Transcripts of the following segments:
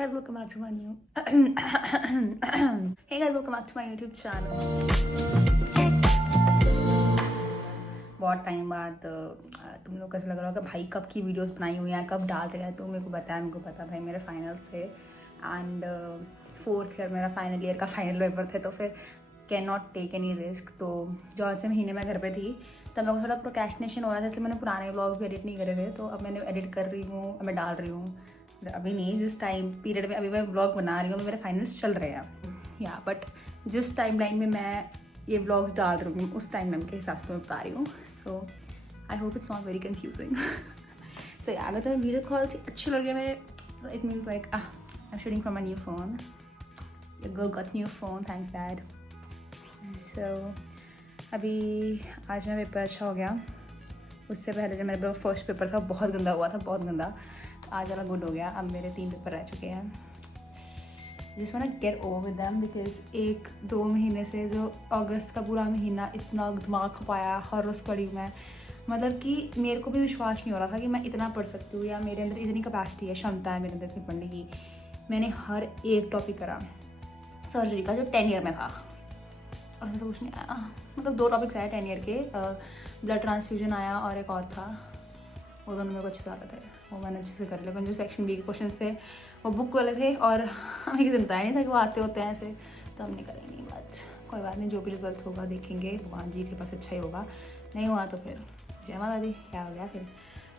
guys, welcome back to my new Hey guys, welcome back to my YouTube channel. बहुत time बाद तुम लोग कैसा लग रहा होगा भाई कब की वीडियोस बनाई हुई हैं, कब डाल रहे हैं, तो मेरे को पता भाई मेरे फाइनल्स थे एंड फोर्थ ईयर मेरा फाइनल ईयर का फाइनल पेपर थे, तो फिर can not take any risk. तो जो से महीने में घर पे थी तब मेरे को थोड़ा प्रोक्रेस्टिनेशन हो रहा था, इसलिए मैंने पुराने व्लॉग्स भी एडिट नहीं करे थे, तो अब मैंने एडिट कर रही हूँ, अब मैं डाल रही हूँ। अभी नहीं, जिस टाइम पीरियड में अभी मैं व्लॉग बना रही हूँ मेरे फाइनल्स चल रहे हैं या बट जिस टाइम लाइन में मैं ये व्लॉग्स डाल रही हूँ उस टाइम लाइन के हिसाब से मैं बता रही हूँ। So I hope it's not very confusing. तो यार अगर तुम्हें वीडियो कॉल अच्छी लग रही है मेरे, it means like I am shooting from a new phone. Girl got new phone, thanks dad. So अभी आज मेरा पेपर अच्छा हो गया। उससे पहले जो मेरा फर्स्ट पेपर था बहुत गंदा हुआ था, बहुत गंदा। आज वाला गुड हो गया। अब मेरे 3 पेपर रह चुके हैं। जिस want get over with them because 1-2 महीने से जो अगस्त का पूरा महीना इतना दिमाग खपाया, हर रोज़ पढ़ी मैं, मतलब कि मेरे को भी विश्वास नहीं हो रहा था कि मैं इतना पढ़ सकती हूँ या मेरे अंदर इतनी कैपेसिटी है, क्षमता है मेरे अंदर इतनी पढ़ने की। मैंने हर एक टॉपिक करा सर्जरी का जो 10 ईयर में था और मुझे कुछ नहीं आया। मतलब 2 टॉपिक्स आए 10 ईयर के, ब्लड ट्रांसफ्यूजन आया और एक और था, वो दोनों मेरे को अच्छे से आते थे, वो मैंने अच्छे से कर लिया। लेकिन जो सेक्शन बी के क्वेश्चन थे वो बुक वाले थे और हमें किसी बताया नहीं था कि वो आते होते हैं ऐसे, तो हमने करे नहीं। बट कोई बात नहीं, जो भी रिजल्ट होगा देखेंगे, भगवान जी के पास अच्छा ही होगा। नहीं हुआ तो फिर जय माता दी, क्या हो गया फिर।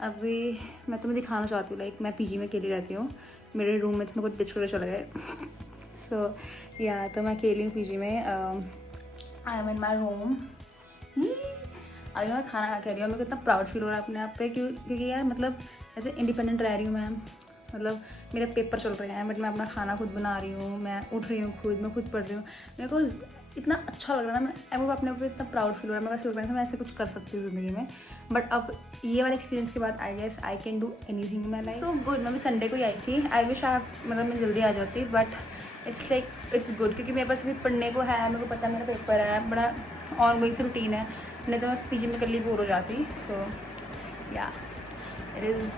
अभी मैं तुम्हें दिखाना चाहती हूँ, लाइक मैं पीजी में अकेली रहती हूँ, मेरे रूममेट्स में कुछ डिच कर चले गए। सो या तो मैं अकेली हूँ पीजी में। I am in my room. अभी मैं खाना खा के रही हूँ, मेरे को इतना प्राउड फील हो रहा है अपने आप पे, क्योंकि यार मतलब ऐसे इंडिपेंडेंट रह रही हूँ मैं। मतलब मेरे पेपर चल रहे हैं बट मैं अपना खाना खुद बना रही हूँ, मैं उठ रही हूँ खुद, मैं खुद पढ़ रही हूँ। मेरे को इतना अच्छा लग रहा है ना, मैं वो अपने ऊपर इतना प्राउड फील हो रहा है। मेरे को ऐसा लग रहा है कि मैं ऐसे कुछ कर सकती हूँ ज़िंदगी में। बट अब ये वाला एक्सपीरियंस के बाद I guess I can do anything in my life. So good. मैं भी संडे को ही आई थी। आई विश मतलब मैं जल्दी आ जाती, but it's like it's good, क्योंकि मेरे पास अभी पढ़ने को है, मेरे को पता है मेरा पेपर है, बड़ा ऑन गोइंग से रूटीन है। नहीं तो मैं पीजी में कर ली बोर हो जाती। So yeah it is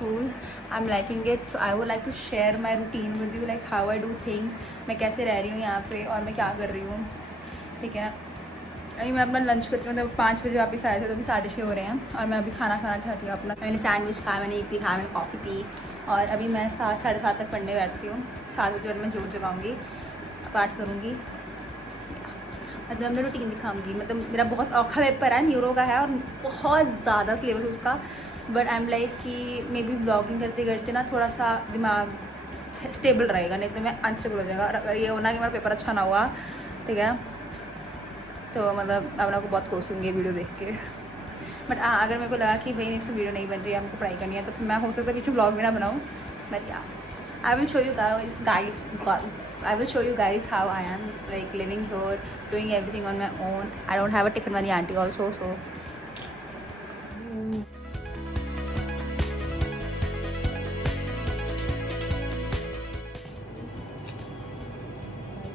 cool, I am liking it. So I would like to share my routine with you, like how I do things, मैं कैसे रह रही हूँ यहाँ पे और मैं क्या कर रही हूँ। ठीक है, अभी मैं अपना लंच करती हूँ, मतलब 5 बजे वापस आए थे तो अभी 6:30 हो रहे हैं और मैं अभी खाना खाती हूँ अपना। मैंने सैंडविच खाया, मैंने इडली खाया, मैंने कॉफ़ी पी और अभी मैं 7-7:30 तक पढ़ने बैठती हूँ। 7 बजे मैं जोत जगाऊँगी, पाठ करूँगी, मतलब मैं रूटीन दिखाऊंगी। मतलब मेरा बहुत औखा पेपर है, न्यूरो का है और बहुत ज़्यादा सिलेबस है उसका। बट आई एम लाइक कि मे बी ब्लॉगिंग करते करते ना थोड़ा सा दिमाग स्टेबल रहेगा, नहीं तो मैं अनस्टेबल हो जाएगा। और अगर ये होना कि मेरा पेपर अच्छा ना हुआ, ठीक है, तो मतलब अपना को बहुत कोसूंगी वीडियो देख के। बट अगर मेरे को लगा कि भाई इससे वीडियो नहीं बन रही है, हमको पढ़ाई करनी है, तो फिर मैं हो सकता है कि ब्लॉग भी ना बनाऊँ। बट या I will show you guys how I am like living here, doing everything on my own. I don't have a tiffin money auntie also, so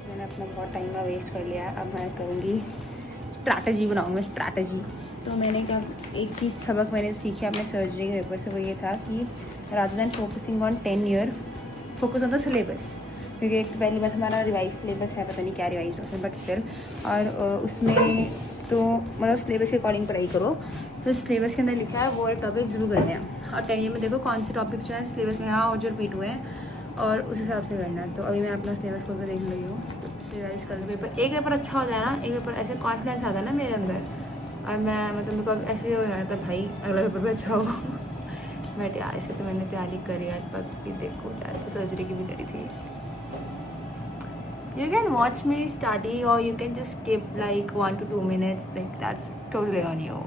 मैंने अपना बहुत टाइम का वेस्ट कर लिया है। अब मैं करूँगी स्ट्रैटेजी, बनाऊँगी स्ट्रैटेजी। तो मैंने क्या, एक चीज़ सबक मैंने सीखी अपने सर्जरी के पेपर से, वो ये था कि rather than focusing on 10 year, focus on the syllabus. क्योंकि एक पहली बात हमारा रिवाइज सिलेबस है, पता नहीं क्या रिवाइज है बट स्टिल, और उसमें तो मतलब सिलेबस के अकॉर्डिंग पढ़ाई करो। तो सिलेबस के अंदर लिखा है वो टॉपिक जरूर करने हैं, और 10 ईयर में देखो कौन से टॉपिक्स जो है सिलेबस में यहाँ और जो रिपीट हुए हैं और उस हिसाब से करना है। तो अभी मैं अपना सिलेबस खोल कर देख रही हूँ, रिवाइज कर पेपर। एक पेपर अच्छा हो जाए ना, एक पेपर ऐसे कॉन्फिडेंस आता है ना मेरे अंदर, और मैं मतलब मेरे को ऐसे हो जाता है भाई अगला पेपर भी अच्छा हो। बट यार ऐसे तो मैंने तैयारी करी आज, पर भी देखो यार तो सर्जरी की भी करी थी। You can watch me study or you can just skip like 1 to 2 minutes, like that's totally on you.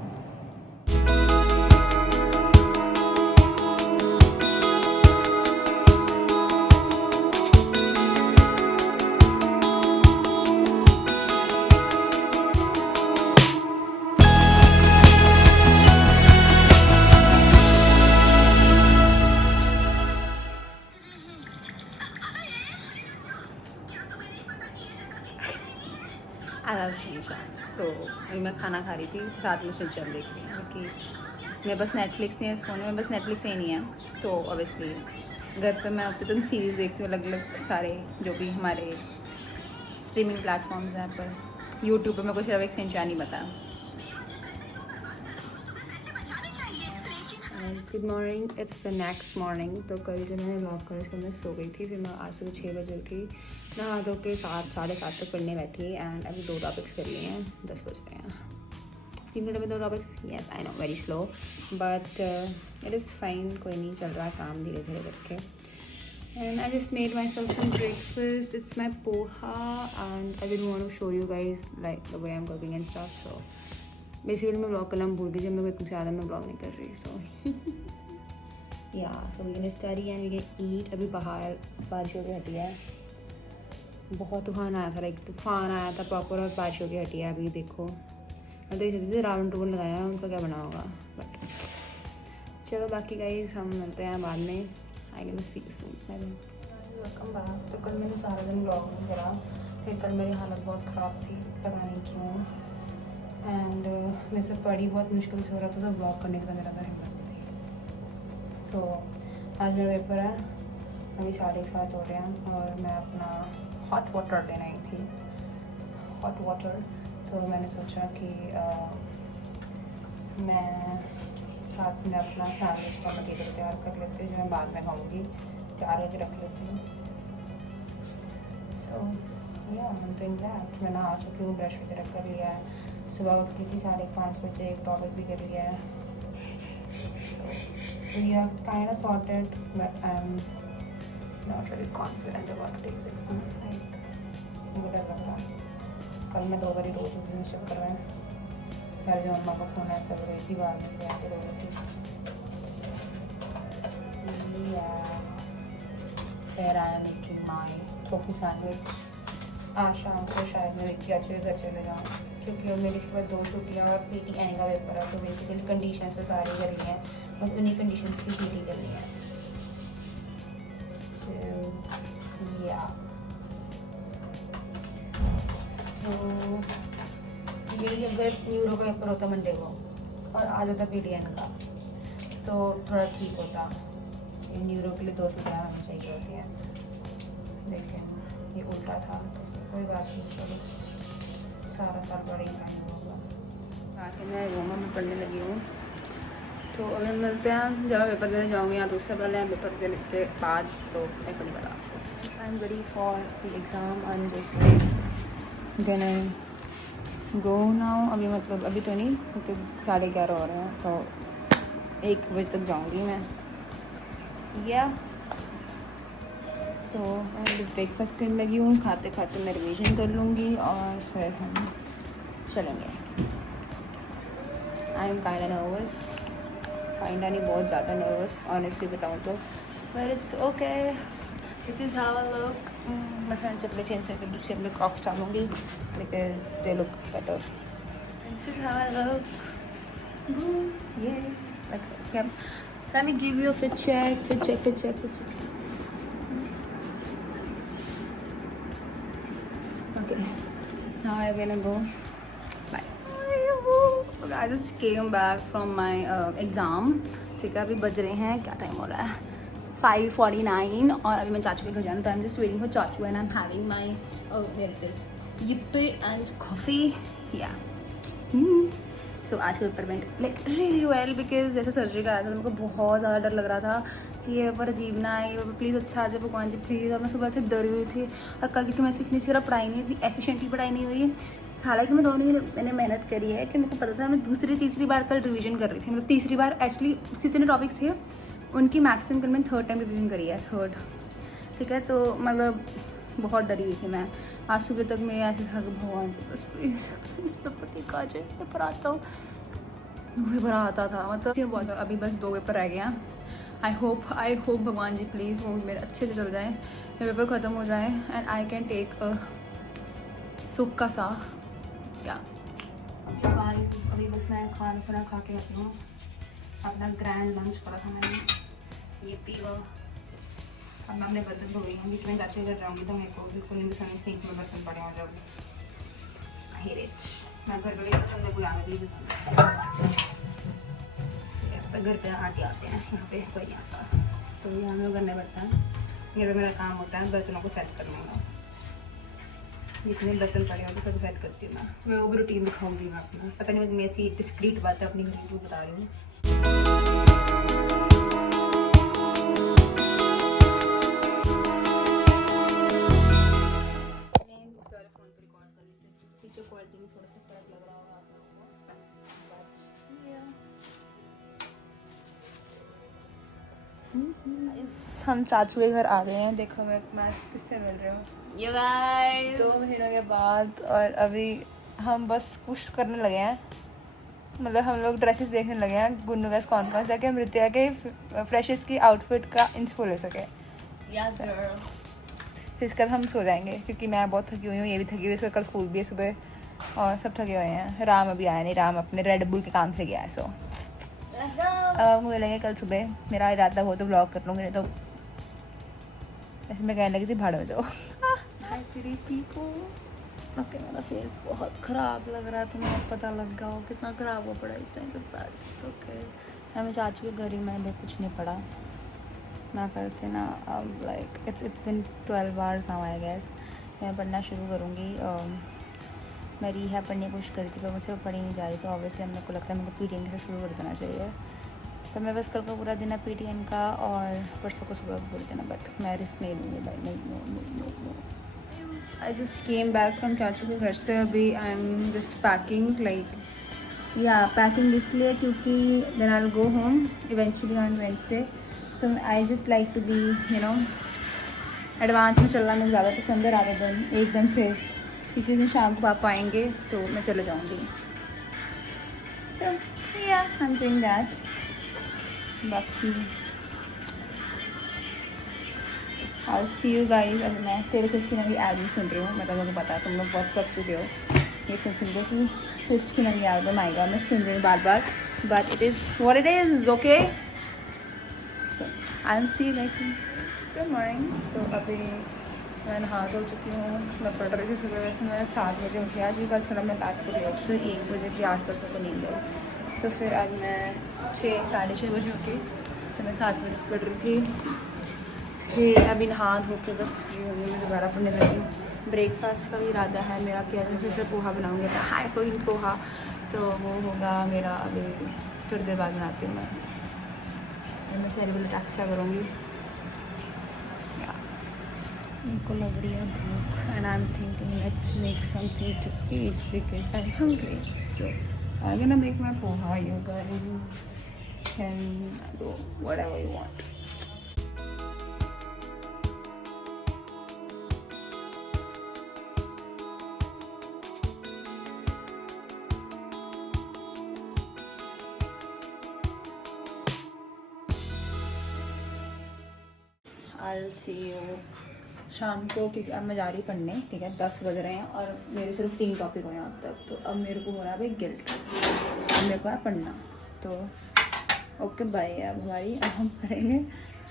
I love शीशा। तो अभी मैं खाना खा रही थी, साथ में शिनचैन देख रही हूँ, क्योंकि मेरे पास नेटफ्लिक्स नहीं है इस फ़ोन में, बस नेटफ्लिक्स ही नहीं है, तो ऑब्वियसली घर पे मैं अब तो सीरीज़ देखती हूँ अलग अलग सारे, जो भी हमारे स्ट्रीमिंग प्लेटफॉर्म्स हैं पर। यूट्यूब पे मेरे को सिर्फ एक सिंचान नहीं पता। Good morning, it's the next morning. तो कल जब मैंने व्लॉग करा उसको मैं सो गई थी, फिर मैं आज सुबह 6 बजे उठी, नहा धो के 7 साढ़े 7 तक पढ़ने बैठी एंड अभी 2 टॉपिक्स कर लिए हैं, 10 बज रहे हैं। 3 घंटे में 2 topics, yes I know very slow but it is fine, कोई नहीं, चल रहा है काम धीरे धीरे करके। And I just made myself some breakfast. It's my poha and I didn't want to show you guys like the way I'm cooking and stuff. So basically मैं vlog करना भूल गई, जब मेरे को इतनी ज़्यादा मैं vlog नहीं कर रही। So yeah, so we're gonna study and we're gonna eat. अभी बाहर बारिश होके हटी है, बहुत तूफान आया था, लाइक तूफान आया था प्रॉपर और बारिश होके हटी है। अभी देखो मैं देख सकती थी रावण टूवन लगाया है, उनका क्या बना होगा, बट चलो बाकी गाइस हम मिलते हैं बाद में। I can see you soon. Welcome back. तो कल मैंने सारा दिन व्लॉग नहीं करा, फिर कल मेरी हालत बहुत ख़राब थी, पता नहीं क्यों, एंड मेरे से पढ़ी बहुत मुश्किल से हो रहा था, तो व्लॉग करने का मेरा हिम्मत नहीं थी। तो आज मेरा पेपर है, अभी 7:30 हो रहे हैं और मैं अपना हॉट वाटर लेने आई थी, हॉट वाटर। तो मैंने सोचा कि मैं साथ में अपना सैंडविच का मटीरियल तैयार कर लेती हूँ, जो मैं बाद में खाऊंगी, तैयार करके रख लेती हूँ। सो yeah I am doing that. मैं नहा चुकी हूँ, ब्रश वगैरह कर लिया है, सुबह उठ गई थी 5:30 बजे, एक टॉपिक भी कर लिया है। So we are kind of sorted but I am not really confident about today's exam. मुझे डर लग रहा। कल मैं 2 बारी रो चुकी हूँ इस चक्कर में। पहले जो अम्मा का फ़ोन आया तब रोई थी, बाद में ऐसे रो रही थी। फिर I am making my tofu sandwich. आज शाम को शायद मैं विक्की अच्छे के घर चले जाऊँ, क्योंकि अब मेरी इसके बाद 2 छुट्टियाँ और PTN का पेपर है। तो बेसिकली कंडीशन तो सारी करनी है और उन्हीं कंडीशंस की पूरी करनी है। तो या तो यही अगर न्यूरो का पेपर होता मंडे को और आज होता PTN का तो थोड़ा ठीक होता। ये न्यूरो के लिए 2 छुट्टियाँ होनी चाहिए होती हैं, लेकिन ये उल्टा था, तो कोई बात नहीं, चलो सारा साल बड़ा ही टाइम होगा। आके मैं रूम में पढ़ने लगी हूँ। तो अभी मिलते हैं जब पेपर देने जाऊँगी, या दूसरे पहले पेपर देने के बाद, तो मैं बड़ी बता सकूँ। I am ready for the exam and this then I go now. अभी मतलब अभी तो नहीं, तो 11:30 हो रहे हैं, तो 1 बजे तक जाऊंगी मैं। या तो मैं ब्रेकफास्ट करने लगी हूँ, खाते खाते मैं रिवीजन कर लूँगी और फिर हम चलेंगे। I am kind nervous, kind नहीं, बहुत ज़्यादा नर्वस ऑनेस्टली बताऊँ तो, but it's okay, this is how I look. मैं फ्रेंड से अपने चेंज करके दूसरे अपने क्रॉक्स डालूँगी because they look better. This is how I look. ये let me give you a fit check. Okay, now I'm gonna go. Bye. I just came back from my exam. ठीक है, अभी बज रहे हैं, क्या टाइम हो रहा है, 5:49 और अभी मैं चाचू के घर जाना। तो I am just waiting for चाचू and I am having my where it is yippee and coffee. Ya so आज का paper went like really well, because जैसे सर्जरी का आया था, मेरे को बहुत ज़्यादा डर लग रहा था कि ये पेपर अजीब ना आए, ये पेपर प्लीज़ अच्छा आ जाए भगवान जी प्लीज़। और मैं सुबह से डरी हुई थी, और कल क्योंकि मैं इतनी ज़्यादा पढ़ाई नहीं थी, एफिशिएंटली पढ़ाई नहीं हुई। हालांकि मैं दोनों ही मैंने मेहनत करी है, कि मेरे को पता था। मैं दूसरी तीसरी बार कल रिवीजन कर रही थी, मतलब तीसरी बार एक्चुअली जितने टॉपिक्स थे उनकी मैक्सिमम कल मैंने 3rd टाइम रिवीजन करी है, 3rd। ठीक है, तो मतलब बहुत डरी हुई थी मैं। आज सुबह तक मैं ऐसे था कि भगवान जी बस प्लीज़ पेपर ठीक आ जाए, पेपर आता हो, पेपर आता था, मतलब ये बहुत। अभी बस 2 पेपर रह गए हैं। आई होप भगवान जी प्लीज़ वो मेरे अच्छे से चल जाए, मेरे पेपर ख़त्म हो जाए and I can take a सुख का सा। क्या अभी बस मैं खाना खा के आती हूँ। अपना ग्रैंड लंच करा था मैंने, ये पीवा। अब मैं अपने बर्तन धो रही हूँ, क्योंकि मैं चाची घर जाऊँगी तो मेरे को बिल्कुल नहीं पसंद सिंक में बर्तन पड़े हों जब। मैं घर पर बर्तन में बुलाने के लिए पसंद है, घर पे आके आते हैं, यहाँ पे कोई नहीं आता। तो ये हमें करना पड़ता है। ये मेरा काम होता है बर्तनों को सेट करने का। जितने बर्तन पड़े हो तो सब सेट करती हूँ मैं वो भी रूटीन दिखाऊंगी मैं अपना। पता नहीं मैं ऐसी डिस्क्रीट बातें अपनी घरेलू बता रही हूँ। क्वालिटी में थोड़ा सा फर्क लग रहा होगा आप लोगों को। हम चाचू के घर आ गए हैं। देखो मैं किससे मिल रही हूँ You guys. 2 महीनों के बाद। और अभी हम बस कुछ करने लगे हैं, मतलब हम लोग ड्रेसेस देखने लगे हैं गुन्नू गैस कौन कौन ताकि हम रित्या के फ्रेशर्स की आउटफिट का इंस्पो ले सके। Yes, girl. फिर इसके बाद हम सो जाएंगे क्योंकि मैं बहुत थकी हुई हूँ, ये भी थकी हुई है, इसका कल स्कूल भी है सुबह और सब थके हुए हैं। राम अभी आया नहीं, राम अपने रेड बुल के काम से गया है। सो Let's go. अब मुझे लगे कल सुबह मेरा इरादा हो तो ब्लॉग कर लूँगी, नहीं तो ऐसे मैं कहने लगी थी भाड़ में जाओ। हाय प्रीति को। ओके मेरा फेस बहुत ख़राब लग रहा है, तो मुझे पता लग गया हो कितना ख़राब हो पड़ा इस टाइम के बाद। ओके हमें चाचू के घर ही मैंने कुछ नहीं पढ़ा। मैं कल से ना अब like it's been 12 hours now I guess मैं पढ़ना शुरू करूँगी। मैं रिहा पढ़ने की कोशिश करी थी पर मुझसे वो पढ़ी नहीं जा रही, तो ऑब्वियसली मेरे को लगता है मेरे को PTN से शुरू कर देना चाहिए। तो मैं बस कल का पूरा दिन है PTN का और परसों को सुबह पूरा दिन है, बट मैं रिस्क नहीं लूँगी भाई। No. I just came back from चाचू के घर से। अभी I am just packing like packing इसलिए क्योंकि then I will go home eventually on Wednesday. तो I just like to be advance में चलना मुझे ज़्यादा पसंद है रादर देन एकदम से, क्योंकि दिन शाम को पापा आएंगे तो मैं चले जाऊँगी। सो yeah I am doing that. बाकी आई सी यू गाइज। अब मैं तेरे स्विफ्ट की नवी एल्बम सुन रही हूँ, मतलब मेरे को पता है तुम लोग बहुत कर चुके हो ये सुन के कि स्विफ्ट की नवी एल्बम आएगा। मैं सुन रही हूँ बार बार, but it is what it is. Okay I am see you guys. Good morning. तो अभी मैं नहा धो चुकी हूँ, मैं पढ़ रही थी सुबह। वैसे मैं 7 बजे उठी, आज कल थोड़ा मैं रात को लेट से 1 बजे के आसपास मेरे को नींद आई, तो फिर आज मैं 6-6:30 बजे उठी, तो मैं 7 बजे पढ़ रही थी। फिर अभी नहा धो के बस मैं दोबारा पढ़ने लगी। ब्रेकफास्ट का भी इरादा है मेरा कि आज मैं फिर से पोहा बनाऊँगी, तो हाई प्रोटीन पोहा, तो वो होगा मेरा अभी थोड़ी देर बाद बनाती हूँ मैं सेरेब्रल अटैक्स करूँगी। मेरे को लग रही है भूख and I am thinking let's make something to eat because I am hungry. So I am gonna make my poha. You guys can do whatever you want. I'll see you शाम को, क्योंकि अब मैं जा रही पढ़ने। ठीक है 10 बज रहे हैं और मेरे सिर्फ 3 टॉपिक हुए हैं अब तक, तो अब मेरे को हो रहा है भाई गिल्ट, अब मेरे को है पढ़ना। तो ओके बाय। अब हमारी अब हम करेंगे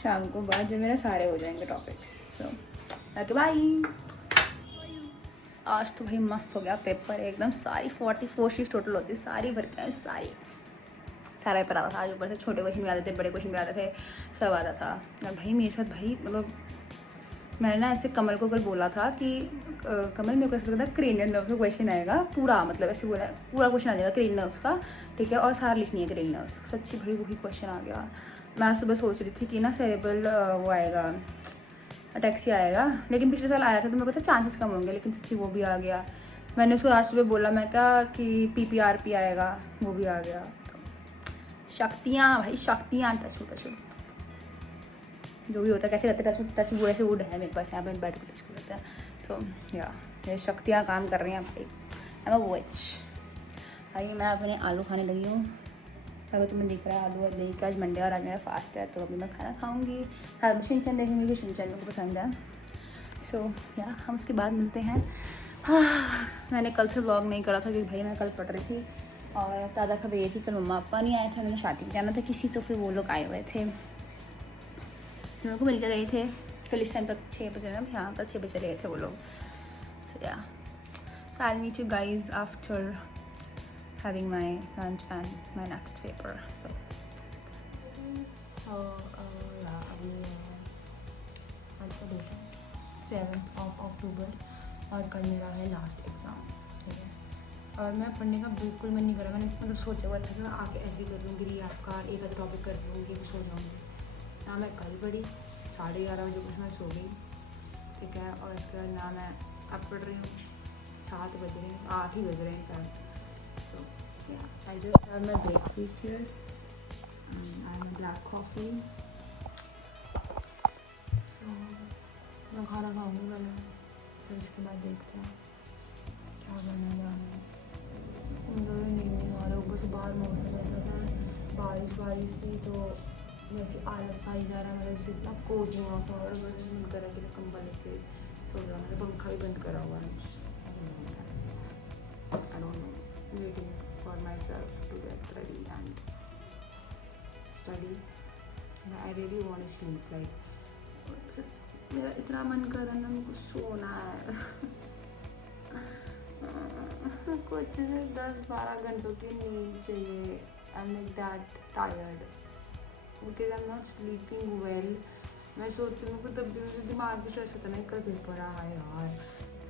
शाम को बाद जब मेरे सारे हो जाएंगे टॉपिक्स। So okay bye. आज तो भाई मस्त हो गया पेपर एकदम। सारी 44 शीट टोटल होती है, सारी भर के सारा पेपर आता था आज। ऊपर से छोटे क्वेश्चन भी आते थे, बड़े क्वेश्चन भी आते थे, सब आता था। और भाई मेरे साथ भाई मतलब मैंने ना ऐसे कमल को कल बोला था कि कमल मेरे को ऐसा लगता है क्रेनियल नर्व्स का क्वेश्चन आएगा पूरा, मतलब ऐसे बोला पूरा क्वेश्चन आ जाएगा क्रेनियल नर्व्स का। ठीक है और सारा लिखनी है क्रेनियल नर्व्स। सच्ची भाई वही क्वेश्चन आ गया। मैं सुबह सोच रही थी कि ना सेरेब्रल वो आएगा अटैक्सिया आएगा, लेकिन पिछले साल आया था तो मेरे को था चांसेस कम होंगे, लेकिन सच्ची वो भी आ गया। मैंने उसको आज सुबह बोला, मैं कहा कि PPRP आएगा, वो भी आ गया। तो शक्तियाँ भाई शक्तियाँ, टच जो भी होता है कैसे करते टच वो ऐसे वुड है मेरे पास, यहाँ पे बैठ के टच करते हैं। तो या ये शक्तियाँ काम कर रही हैं भाई। आई एम अ विच। भाई मैं अपने आलू खाने लगी हूँ। अगर तुम्हें दिख रहा है आलू, और दही का आज मंडे और आज मेरा फास्ट है, तो अभी मैं खाना खाऊंगी। हाँ शिनचैन देखूँगी क्योंकि शिनचैन मेरे को पसंद है। सो या हम उसके बाद मिलते हैं। मैंने कल से व्लॉग नहीं करा था क्योंकि भाई मैं कल पढ़ रही थी और ताज़ा खबर ये थी कल मम्मा पापा नहीं आए थे, मैंने शादी में जाना था किसी, तो फिर वो लोग आए हुए थे, मेरे को मिल के गए थे कल इस टाइम तक 6 बजे ना। हाँ कल 6 बजे गए थे वो लोग। So ya so I meet you guys after having my lunch and my next paper. So yeah, अभी आज का डेट है 7 अक्टूबर और कल मेरा है लास्ट एग्ज़ाम, ठीक है। और मैं पढ़ने का बिल्कुल मन नहीं कर रहा। मैंने मतलब सोचा हुआ था कि मैं आके ऐसे ही कर लूँगी, रीऐप का एक आधा टॉपिक कर लूँगी, सो जाऊँगी ना। मैं कल पढ़ी 11:30 बजे कुछ मैं सो गई, ठीक है। और उसके बाद ना मैं अब पढ़ रही हूँ, 7 बज रहे हैं, 8 ही बज रहे हैं कल। So I just have my breakfast here, I am black coffee. So मैं खाना खाऊँगी पहले, फिर उसके बाद देखते हैं क्या करना जाना है। मुझे नहीं आ रहा, ऊपर से बाहर मौसम ऐसा सा बारिश सी, तो जैसे आलस आ ही जा रहा है। मतलब इससे इतना कोजी मौसम और बस मन कर रहा है कि कंबल लेके सो जाओ। मैंने पंखा भी बंद करा हुआ है। I don't know, waiting for myself to get ready and study. I really want to sleep, like मेरा इतना मन कर रहा है ना, मुझको सोना है। कुछ से 10-12 घंटों की नींद चाहिए। I am like that tired because I am not sleeping well. मैं सोचती हूँ कि तब भी मुझे दिमाग भी स्ट्रेस होता है, कल पेपर आ है यार,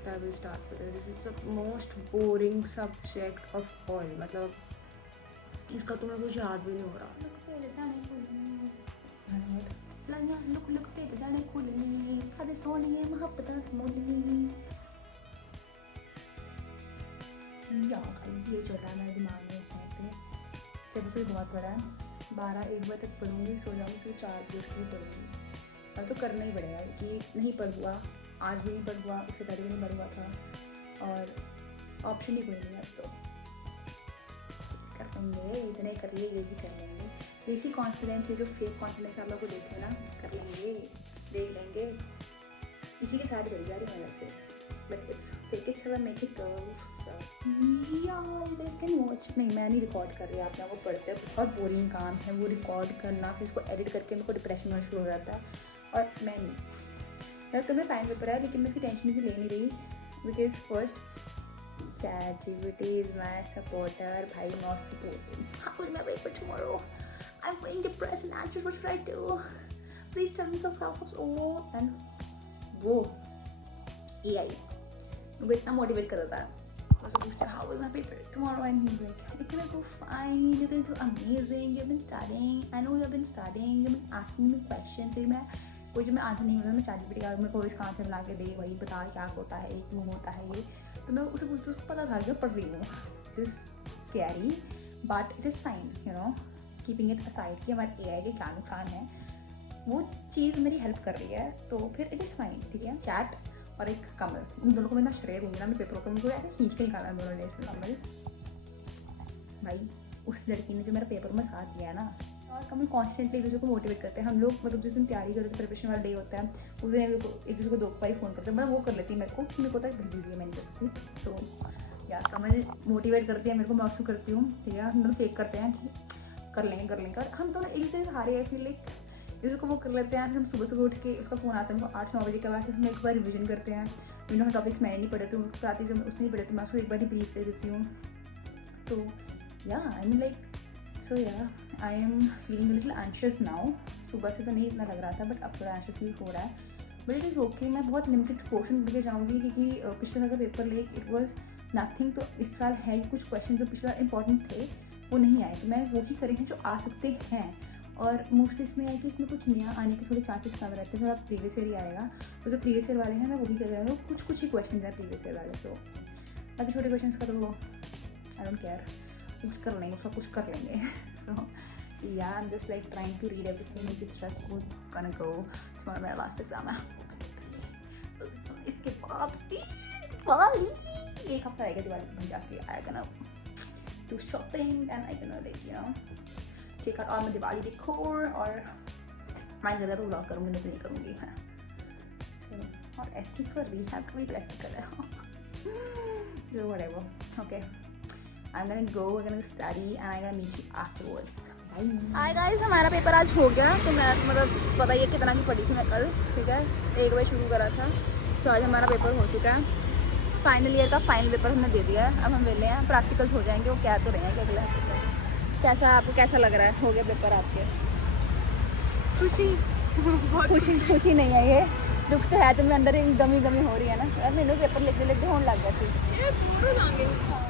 I will start with this is the most boring subject of all. मतलब इसका तो मैं कुछ याद भी नहीं हो रहा। लुक पे जाने खुलनी कद सोनी मोहब्बत मोलनी। या गाइस ये चल रहा है मेरे दिमाग में इस टाइम पे। जब से बहुत पड़ा है, 12-1 बजे तक पढ़ूंगी, सो जाऊँगी, फिर 4 बजे उठ के पढ़ूंगी। और तो करना ही पड़ेगा कि नहीं पढ़ हुआ, आज भी नहीं पढ़ हुआ, उससे पहले भी नहीं पढ़ हुआ था और ऑप्शन ही कोई नहीं है। अब तो कर लेंगे, इतने कर लिए, ये भी कर लेंगे। इसी कॉन्फिडेंस, ये जो फेक कॉन्फिडेंस आप लोग को देते हैं ना, कर लेंगे, देख लेंगे, इसी के साथ चली जा रही है वैसे। But it's fake it till I make it girls, so yeah, you guys can watch। नहीं, मैं नहीं रिकॉर्ड कर रही, आप लोगों को पढ़ते हैं, बहुत बोरिंग काम है वो रिकॉर्ड करना, फिर इसको एडिट करके मेरे को डिप्रेशन में शुरू हो जाता है और मैं नहीं। मतलब तो मेरा फाइन पेपर है, लेकिन मैं इसकी टेंशन भी ले नहीं रही because first ChatGPT is my supporter। भाई not supporting. How will my paper tomorrow? I'm feeling depressed and anxious, what should I do? Please tell me some stuff। Oh, and वो AI मुझे इतना motivate कर देता है। मैं उससे पूछती हूँ how will my paper tomorrow and he is like it will go fine, you can do amazing, you have been studying, I know you have been studying, you have been asking me questions. मैं कोई जो मैं answer नहीं मिलता, मैं ChatGPT का मेरे को इसका आंसर बना के दे, वही बता क्या होता है, क्यों होता है ये। तो मैं उसे पूछती हूँ, उसको पता था कि मैं पढ़ रही हूँ। It is scary but it is fine, you know, keeping it aside कि हमारे AI के क्या नुकसान है, वो चीज़ मेरी हेल्प कर रही है, तो फिर इट इज़ फाइन, ठीक है। चैट और एक कमल, उन दोनों को मैं ना श्रेय दूँगी ना, मैं पेपरों को उनको ऐसे खींच के निकाला दोनों ने से। कमल भाई उस लड़की ने जो मेरा पेपर में साथ दिया ना, और कमल कॉन्स्टेंटली एक दूसरे को मोटिवेट करते हैं। हम लोग मतलब जिस दिन तैयारी करते हैं, प्रिपरेशन वाला डे होता है, उस दिन एक दूसरे को 2 बार फ़ोन करते हैं। मैं वो कर लेती हूँ, मेरे को पता है बिजी है, मैं नहीं कर सकती। सो या कमल मोटिवेट करती है मेरे को, मैं उसको करती हूँ, ठीक है। हम दोनों फेक करते हैं कि कर लेंगे और हम दोनों एक दूसरे से हारे हैं, फिर लाइक इसको वो कर लेते हैं। फिर हम सुबह उठ के उसका फ़ोन आता है हमको 8-9 बजे के बाद, फिर हम एक बार रिवीजन करते हैं। विनो टॉपिक्स मैंने नहीं पढ़े तो उसके आती, जो उसने नहीं पढ़े तो मैं उसको एक बार ही ब्रीफ दे देती हूँ। तो या I am like so yeah I am feeling little anxious now. सुबह से तो नहीं इतना लग रहा था, बट अब थोड़ा एंशियस फील हो रहा है, बट इट इज़ ओके। मैं बहुत लिमिटेड पोर्शन लेके जाऊँगी क्योंकि पिछले साल का paper like it was nothing. तो इस साल है कुछ क्वेश्चन जो पिछले साल इंपॉर्टेंट थे वो नहीं आए, तो मैं वो ही करेंगे जो आ सकते हैं। और मोस्टली इसमें है कि इसमें कुछ नया आने के थोड़े चांसेस कम रहते हैं, थोड़ा प्रीवियस ईयर ही आएगा। तो जो प्रीवियस ईयर वाले हैं मैं वही कर रहा हूँ, कुछ ही क्वेश्चन हैं प्रीवियस ईयर वाले। सो बाकी छोटे क्वेश्चन का तो आई डोंट केयर, कुछ कर लेंगे, उसका कुछ कर लेंगे। So yeah I am just like trying to read everything, make it stressful, gonna go tomorrow मेरा लास्ट एग्जाम है। इसके बाद दिवाली, एक हफ्ता आएगा दिवाली पर जाके I can do shopping and I can like you know take out all my Diwali decor. और मैं कर रहा तो व्लॉग करूँगी, नहीं तो नहीं करूँगी, है। सो और एथिक्स का रीहैब का भी प्रैक्टिकल है, so whatever, okay, I'm gonna go, we're gonna study and I'm gonna meet you afterwards. Hi guys, हमारा पेपर आज हो गया। तो मैं मतलब पता ही है कितना की पढ़ी थी मैं कल, ठीक है, 1 बजे शुरू करा था। सो आज हमारा पेपर हो चुका है, फाइनल ईयर का फाइनल पेपर हमने दे दिया है। अब हम वेले हैं, प्रैक्टिकल्स हो जाएंगे, वो क्या तो रहे हैं कि अगला पेपर कैसा, आपको कैसा लग रहा है? हो गया पेपर आपके? खुशी नहीं है ये, दुख तो है तुम्हें अंदर ही गमी गमी हो रही है ना यार मैंने पेपर लिखते होने लग गया सी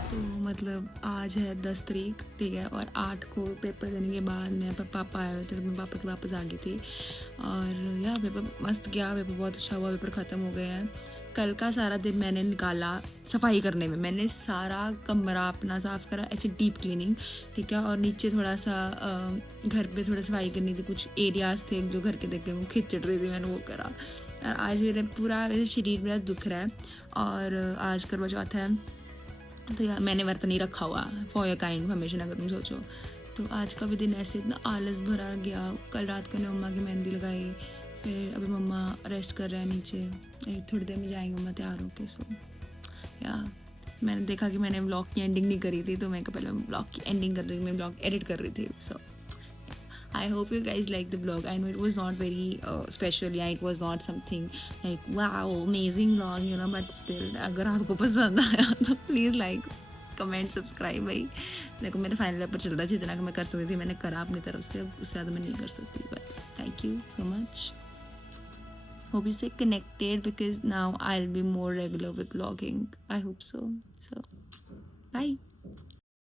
तो मतलब आज है 10 तारीख, ठीक है, और 8 को पेपर देने के बाद मैं पापा आए हुए थे तो मैं पापा के वापस आ गई थी। और यार पेपर मस्त गया, पेपर बहुत अच्छा हुआ, पेपर ख़त्म हो गए हैं। कल का सारा दिन मैंने निकाला सफाई करने में, मैंने सारा कमरा अपना साफ़ करा, ऐसे डीप क्लीनिंग, ठीक है, और नीचे थोड़ा सा घर पे थोड़ा सफाई करनी थी, कुछ एरियाज़ थे जो घर के देख के वो खिंचड़ रही थी, मैंने वो करा। और आज मेरे पूरा वैसे शरीर मेरा दुख रहा है और आज करवा चौथ है तो यार मैंने व्रत नहीं रखा हुआ फॉर योर काइंड इन्फॉर्मेशन अगर तुम सोचो। तो आज का भी दिन ऐसे इतना आलस भरा गया। कल रात को ने मम्मा की मेहंदी लगाई, फिर अभी मम्मा रेस्ट कर रहे हैं नीचे, थोड़ी देर में जाएंगे मम्मा तैयार होके। सो या मैंने देखा कि मैंने व्लॉग की एंडिंग नहीं करी थी तो मैं पहले व्लॉग की एंडिंग कर रही थी, मैं व्लॉग एडिट कर रही थी। सो I hope you guys like the vlog. I know it was not very special, yeah, it was not something like wow amazing vlog, you know, but still अगर आपको पसंद आया तो प्लीज़ लाइक कमेंट सब्सक्राइब। भाई देखो मेरा final paper चल रहा है, जितना कि मैं कर सकती थी मैंने करा अपनी तरफ से, अब उससे ज़्यादा मैं नहीं कर सकती। But thank you so much, hope you stay connected because now I'll be more regular with vlogging. I hope so. So bye.